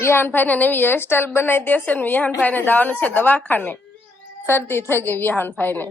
વિહાનભાઈ ને નવી હેરસ્ટાઈલ બનાવી દેશે ને વિહાનભાઈ ને જવાનું છે દવાખાને. શરદી થઈ ગઈ વિહાનભાઈ ને.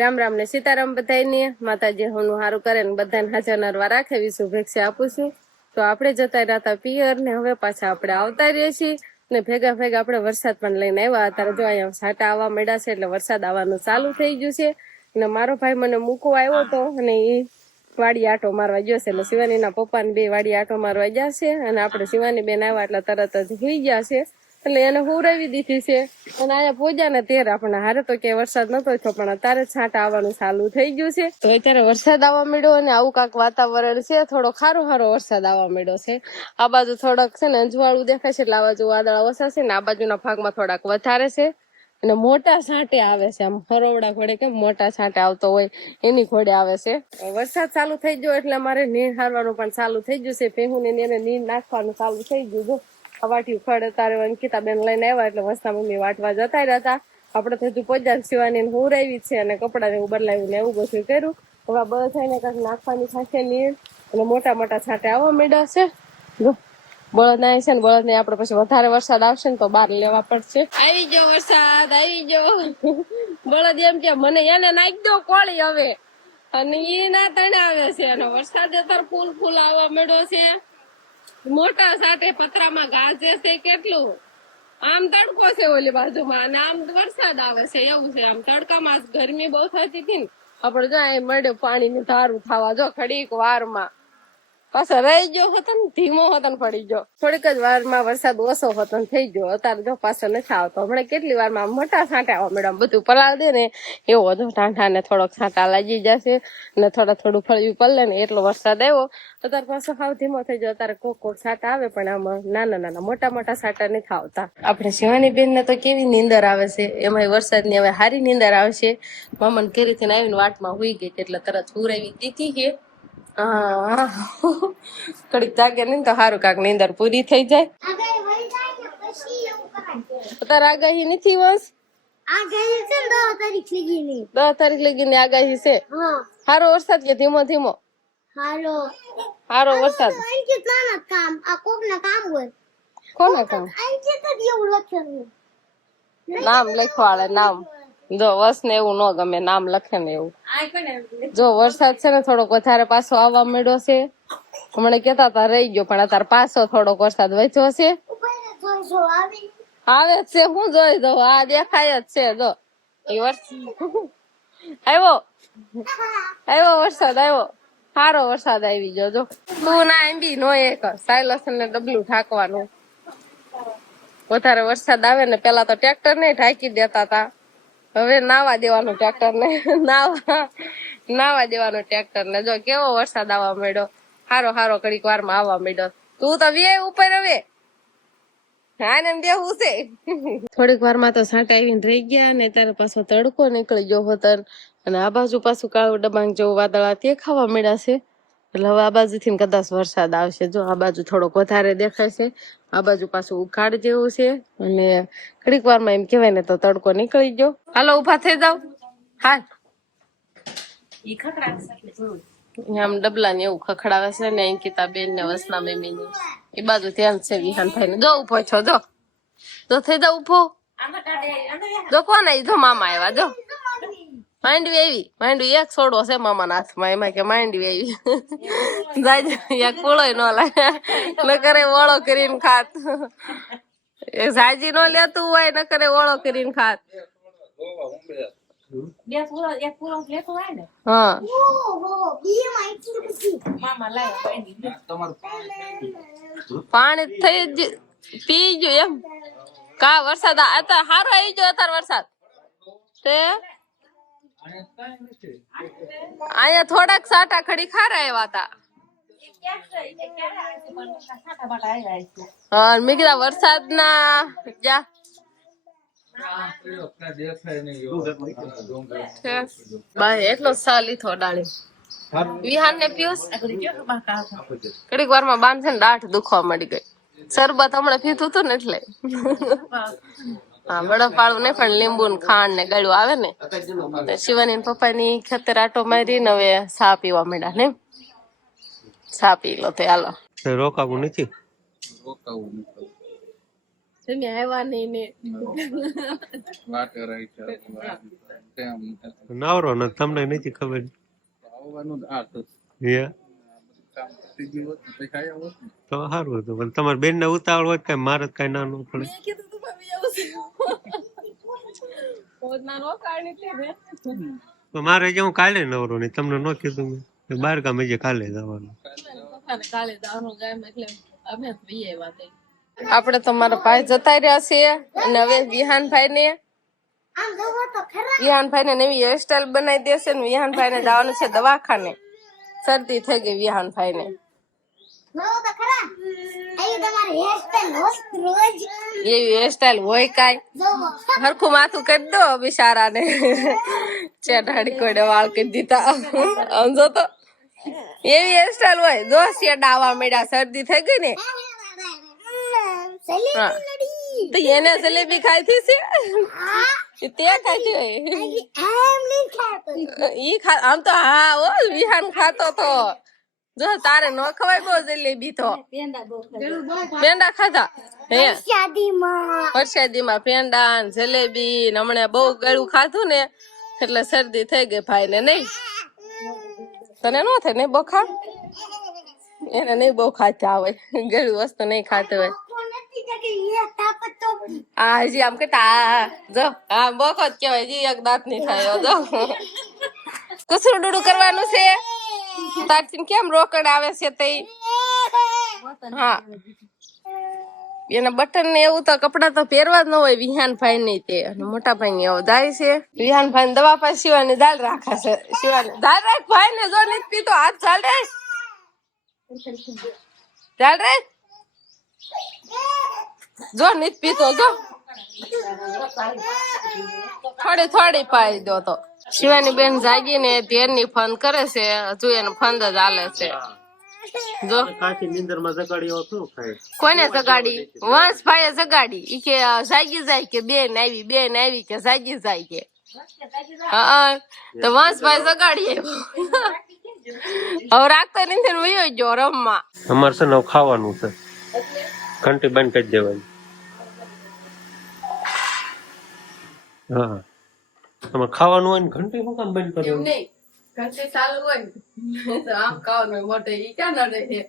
રામ રામ ને સીતારામ બધાને. માતાજી હમનું સારું કરે ને બધાને હાજર નરવા રાખે એવી શુભેચ્છા આપું છું. તો આપણે જતા રહ્યા પિયર ને હવે પાછા આપણે આવતા રહીએ છીએ ને ભેગા ભેગા આપણે વરસાદ પણ લઈને આવ્યા. અત્યારે જો અહીંયા છાંટા આવવા મળ્યા છે એટલે વરસાદ આવવાનું ચાલુ થઈ ગયું છે. અને મારો ભાઈ મને મૂકવા આવ્યો હતો અને એ વાડી આટો મારવા ગયો છે. એટલે શિવાની ના પપ્પા ને બે વાડી આટો મારવા ગયા છે અને આપણે શિવાની બેન આવ્યા એટલે તરત જ સુઈ ગયા છે. એટલે એને હુરાવી દીધી છે અને અહીંયા પહોંચ્યા ને ત્યારે આપણે હારે તો કે વરસાદ નતો થયો પણ અત્યારે છાંટા આવવાનું ચાલુ થઈ ગયું છે. તો અત્યારે વરસાદ આવવા મળ્યો અને આવું કાંક વાતાવરણ છે. થોડો ખારો વરસાદ આવવા મળ્યો છે. આ બાજુ થોડાક છે ને અંજવાળું દેખાય છે એટલે આ બાજુ વાદળા ઓછા છે ને આ બાજુના ભાગમાં થોડાક વધારે છે અને મોટા છાંટે આવે છે. આમ હરોવડા ઘોડે કેમ મોટા છાંટે આવતો હોય એની ઘોડે આવે છે. વરસાદ ચાલુ થઈ ગયો એટલે અમારે નીર હારવાનું પણ ચાલુ થઈ ગયું છે. ભેહું ને એને નીર નાખવાનું ચાલુ થઈ ગયું. વાટ્યું ખડ તારે અંકિતા બેન લઈને આવ્યા એટલે વસ્તા મમ્મી વાટવા જતા રહ્યા હતા. આપડે તો હજુ પહોંચ્યા શિવાની હુરાવી છે અને કપડા ને એવું બદલાવ્યું ને એવું બધું કર્યું. હવે બધાને કઈક નાખવાની થશે નીર અને મોટા મોટા છાંટે આવવા માંડ્યા છે. બળદ ના છે ને બળદ ને આપડે પછી વધારે વરસાદ આવશે ને તો બહાર લેવા પડશે. આવી ગયો વરસાદ આવી ગયો. બળદ એમ કે મને એને નાખી દો કોળી હવે અને એ ના તણે આવે છે અને વરસાદ અત્યારે ફૂલ આવવા માંડ્યો છે. મોટા સાથે પતરામાં ગાજે છે કેટલું. આમ તડકો છે ઓલી બાજુમાં અને આમ વરસાદ આવે છે એવું છે. આમ તડકામાં ગરમી બહુ થતી હતી ને આપડે જો મળ્યો પાણી નું ધારું થવા જો ઘડીક વારમાં પાછો રહી ગયો હતો ને ધીમો હતો ને પડી ગયો. થોડીક જ વારમાં વરસાદ ઓછો હતો ને થઈ ગયો. અત્યારે જો પાછો નથી આવતો. હમણાં કેટલી વારમાં મોટા છાંટા આવવા મેડમ બધું પલાળ દે ને એવો હતો. ટાંઠા ને થોડોક છાંટા લાગી જશે ને થોડું ફળિયું પલ્લે ને એટલો વરસાદ આવ્યો. અત્યારે પાછો હાવ ધીમો થઈ ગયો. અત્યારે કોક છાંટા આવે પણ આમાં નાના મોટા છાંટા નથી આવતા. આપણે શિવાની બેન ને તો કેવી નીંદર આવે છે. એમાં વરસાદની હવે હારી નીંદર આવશે. મામન ઘરેથી આવીને વાટમાં હુઈ ગઈ એટલે તરત હુરાવી દીધી છે. હા કડીક જાગે નઈ તો સારું કાક નીંદર પૂરી થઈ જાય. તારે આગાહી નથી વંશ? 10 તારીખ લગી ની આગાહી છે. સારો વરસાદ કે ધીમો ધીમો? સારો વરસાદ. કોના કામ? નામ લખવાડે નામ. જો વસ ને એવું ન ગમે નામ લખે ને એવું. જો વરસાદ છે ને થોડોક વધારે પાછો આવવા મળ્યો છે. હમણાં કેતા હતા રહી ગયો પણ અત્યારે પાછો થોડોક વરસાદ વધ્યો છે. આવે જ છે હું જોઈ દઉં. આ દેખાય જ છે જો આવ્યો વરસાદ આવ્યો. સારો વરસાદ આવી ગયો. જો તું ના એમ બી નો એક સાયલસ ને ડબલું ઢાંકવાનું. વધારે વરસાદ આવે ને પેલા તો ટ્રેક્ટર ને ઢાંકી દેતા હતા. હવે નાવા દેવાનું ટ્રેક્ટર ને નાવા દેવાનું ટ્રેક્ટર ને. જો કેવો વરસાદ આવવા માંડ્યો. હારો ઘડીક વારમાં આવવા માંડ્યો. તું તો વે ઉપર હવે હા દેવું છે. થોડીક વારમાં તો છાંટા આવીને રહી ગયા ને ત્યારે પાછો તડકો નીકળી ગયો હતો અને આ બાજુ પાછું કાળું ડબાંગ જેવું વાદળા તે ખાવા મળ્યા છે. એટલે હવે આ બાજુ થી કદાચ વરસાદ આવશે. જો આ બાજુ થોડોક વધારે દેખાય છે. આ બાજુ પાછું ઉકાળ જેવું છે અને ઘડીક વારમાં એમ કેવાય ને તો તડકો નીકળી ગયો. હાલો ઉભા થઈ જાવ. હા આમ ડબલા ને એવું ખખડાવે છે ને અંકિતા બેન ને વસના મમ્મી ને એ બાજુ ધ્યાન છે વિહાનભાઈ ને. જો ઉભો છો જો થઈ જાવ ઉભો. જો કોણ આવી? જો મામા આવ્યા. જો માંડવી એક છોડો છે મામા ના હાથમાં. એમાં કે માંડવી આવી જાય કુળોય ન લાગે ન કરે ઓળો કરીને ખાત. સાજી નો લેતું હોય ન કરે ઓળો કરીને ખાત. હા પાણી થઈ પી ગયું એમ. કા વરસાદ અત્યારે સારો આવી ગયો. અત્યારે વરસાદ તે અહીંયા થોડાક સાટા ખડી ખારા આવ્યા હતા. હા મેં કીધા વરસાદ ના જા એટલો સા લીધો ડાળી વિહાન ને પિયુષ ઘડીક વાર માં બાંધશે ને દાઢ દુખવા મળી ગઈ. શરબત હમણાં પીધું હતું ને એટલે. હા બરફ વાળું નહીં પણ લીંબુ ને ખાંડ ને ગળ્યું આવે ને. શિવાની પપ્પા ની ખેતર આટો મારી ને હવે સા પીવા માંડ્યા ને. ચા પી લો તો હાલો. રોકાવું નથી. તમે આવ્યા નહીં ને નવરો ને તમને નથી ખબર. હે તો સારું હતું પણ તમારી બેન ને ઉતાવળ હોય કઈ મારે કઈ ના ન પડે. તો મારે જે હું કાલે નવરો નહીં તમને ન કીધું મેં બાર ગામ જે કાલે જવાનું. આપણે તો મારા ભાઈ જતા રહ્યા છીએ અને હવે વિહાનભાઈ ને નવી હેરસ્ટાઈલ બનાવી દેશે ને વિહાનભાઈ ને જવાનું છે દવાખાને. શરદી થઈ ગઈ વિહાનભાઈ ને. એવી હેરસ્ટાઈલ હોય કાઈ હરખું માથું કરી દો બિચારા ને ચેટાડી કોઈને વાળ કરી દીધા સમજો તો એવી હેરસ્ટાઈલ હોય જો શેડા આવવા મળ્યા શરદી થઈ ગઈ ને તો એને જલેબી ખાઈ છે તે ખાઈ છે આમ તો હા ઓ વિહાન ખાતો તો જો તારે ન ખવાય બહુ જલેબી તો પેંડા ખાધા હે પ્રસાદીમાં પેંડા જલેબી હમણાં બહુ ગળું ખાધું ને એટલે શરદી થઈ ગઈ ભાઈ ને. નહીં તને ન થાય નહીં બહુ ખા એને નહીં બહુ ખાતા હોય ગળું વસ્તુ નહીં ખાતું હોય. આ હજી આમ કેતા જો હા બોખો જ કેવાય જી એક દાંત નહીં થાય જો કસરું ડૂડું કરવાનું છે તારથી કેમ રોકડ આવે છે તે હા એના બટન ને એવું તો કપડા તો પહેરવા જ ન હોય વિહાનભાઈ ની તે મોટા ભાઈ ની આવો દાય છે વિહાનભાઈ દવા પાસે શિવાની દાળ રાખે છે શિવાની દાળ રાખ ભાઈ ને જો નથી પીતો હાથ ચાલ રે ચાલ રે જો નથી પીતો જો થોડી પાઈ દો તો. શિવાની બેન જાગી ને તેર ની ફોન કરે છે હજુ એને ફોન જ હાલે છે જો કોને જગાડી વંશભાઈ જગાડી ઈ કે જાગી જાય કે બેન આવી કે જાગી જાય કે હા તો વંશભાઈ જગાડી આવ્યો હવે રાખતો નથી ને વયો ગયો રમવા. અમારે છે ને ખાવાનું છે ઘંટી બંધ કરી દેવાની. હા તમારે ખાવાનું હોય ને ઘંટી શું કામ બંધ કરવાની? ઘંટી ચાલુ હોય તો આમ ખાવાનું મોટે ઈ ક્યાં ન રહે.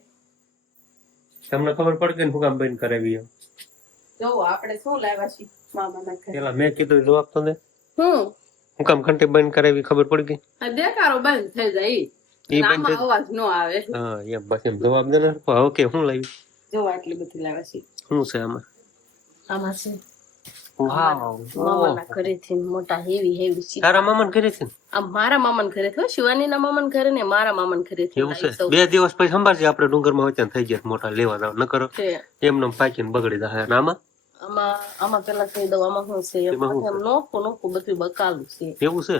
તમને ખબર પડે કે શું કામ બંધ કરાવી? જો આપણે શું લાવ્યા છીએ મામાના ઘરે. પેલા મેં કીધું જવાબ તો દે. હું કામ ઘંટી બંધ કરાવી ખબર પડી ગઈ? દેખાડો બંધ થઈ જાય ઈ આમાં અવાજ ન આવે. હા એમ બસ એમ જવાબ દે ને. હવે કે શું લાવી? જો આટલી બધી લાવ્યા છીએ. શું છે આમાં? આમાં છે વાવ મામાના ઘરેથી મોટા હેવી છે. તારા મામાના ઘરેથી? આ મારા મામાના ઘરેથી શિવાનીના મામાના ઘરે ને મારા મામાના ઘરેથી. એવું છે? 2 દિવસ પછી સંભાળજે આપણે ડુંગરમાં વચ્ચે થઈ ગયા મોટા લેવા જાવ ન કરો એમને પાકીને બગડી જાય. અને આમાં પેલા કહી દઉં આમાં શું છે નોખું બધું બકાલું છે. એવું છે?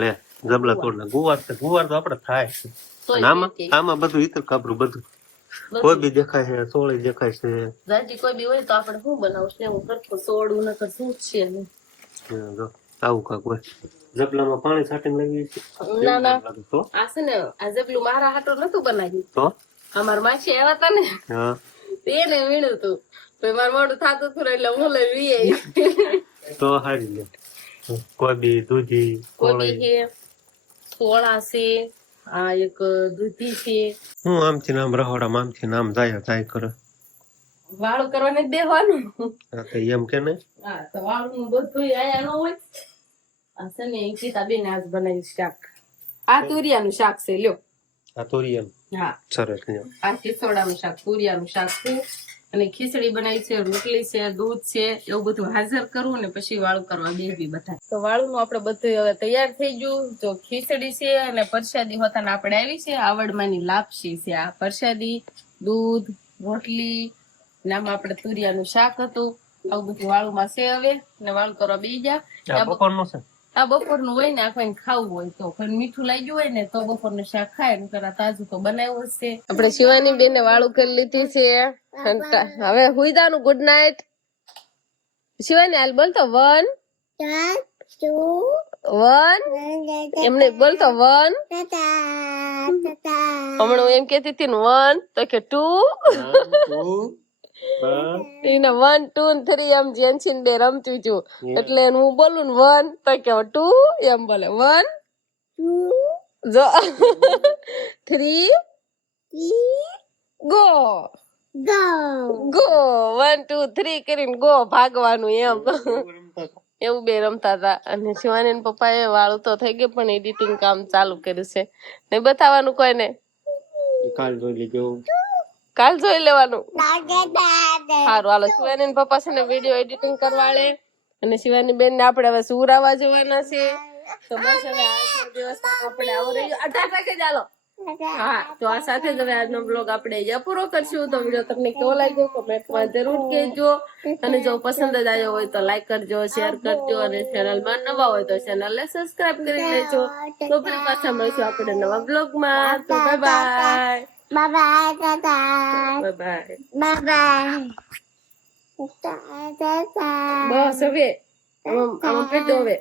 લે જબલા તોડ ગુવાર તો આપડે થાય છે. આમાં બધું ઇતર કાબરું બધું કોઈ બી દેખાય છે સોળી દેખાય છે. જાજી કોઈ બી હોય તો આપણે શું બનાવશું હું કરતો સોડું ન કર શું છે આવું કાક હોય. જબલામાં પાણી છાંટીને લાવી છે. ના આ છે ને આ જબલું મારા હાટો નતું બનાવ્યું તો અમાર માસી આવ્યા હતા ને એને વીણ્યું હતું તો મારું મોડું થતું હતું એટલે હું લઈ વીએ તો હારી લે. કોઈ બી દૂધી કોઈ છે થોડા છે આ એક દૂધી છે. હું આમથી નામ રહોડા આમથી નામ જાય કરે વાળું કરવાને જ દેવાનું. એમ કે ને હા તો વાળું બધું આયા ન હોય. આ છે ને ગીતા બેન આજ બનાવી શાક. આ તુરિયાનું શાક છે લ્યો. આ તુરિયાનું? હા સરસ લ્યો. આ ખીચોડાનું શાક તુરિયાનું શાક છે અને ખીચડી બનાવી છે રોટલી છે દૂધ છે એવું બધું હાજર કરવું ને પછી વાળું કરવા બેસી બધા. તો વાળું નું આપડે બધું હવે તૈયાર થઈ ગયું. જો ખીચડી છે અને પરસાદી હોતા આપણે આવી છે આવડમાંની લાપસી છે. આ પરસાદી દૂધ રોટલી નામ આપણે તુરિયાનું શાક હતું આવું બધું વાળું માં છે હવે ને વાળું કરવા બેસી ગયા. આ બપોરનું હોય ને આખો ખાવું હોય તો કોઈ મીઠું લાગ્યું હોય ને તો બપોરનું શાક ખાય ને કરા તાજું તો બનાવ્યું જ છે. આપણે શિવાની બેને વાળું કરી લીધી છે હવે હુઈદાનું ગુડ નાઇટ. શિવાની હાલ બોલ તો 1 2 વન એમને બોલતો વન હમણાં હું એમ કેતી હતી ને વન તો કે ટુ એને 1 2 ને 3 એમ જેન્સીન બે રમતું હતું એટલે એને હું બોલું ને 1 તો કે 2 એમ બોલે 1 જો 3 ગો ગો 1 2 3 કરીને ગો ભાગવાનું એમ એવું બે રમતા હતા અને શિવાની ને પપ્પાએ વાળું તો થઈ ગયું પણ એડિટિંગ કામ ચાલુ કર્યું છે ને બતાવવાનું કોઈને કાલ જોઈ લેજો કાલ જોઈ લેવાનું સારું હાલો શિવાની ને પપ્પા છે ને વિડીયો એડિટિંગ કરવાળે અને શિવાની બેન ને આપણે હવે સુરાવા જવાના છે તો બસ હવે આજનો દિવસ આપણે આવો રહ્યો 18 કે ચાલો હા તો આ સાથે જ હવે આજનો બ્લોગ આપણે અહીંયા પૂરો કરશું તો વિડીયો તમને કેવો લાગ્યો કમેન્ટમાં જરૂર કહેજો અને જો પસંદ જ આવ્યો હોય તો લાઈક કરજો શેર કરજો અને ચેનલમાં નવા હોય તો ચેનલને સબસ્ક્રાઇબ કરી લેજો તો ફરી પાછા મળીશું આપણે નવા બ્લોગમાં તો બાય બાય બાય બાય બસ હવે આમ કહી દો હવે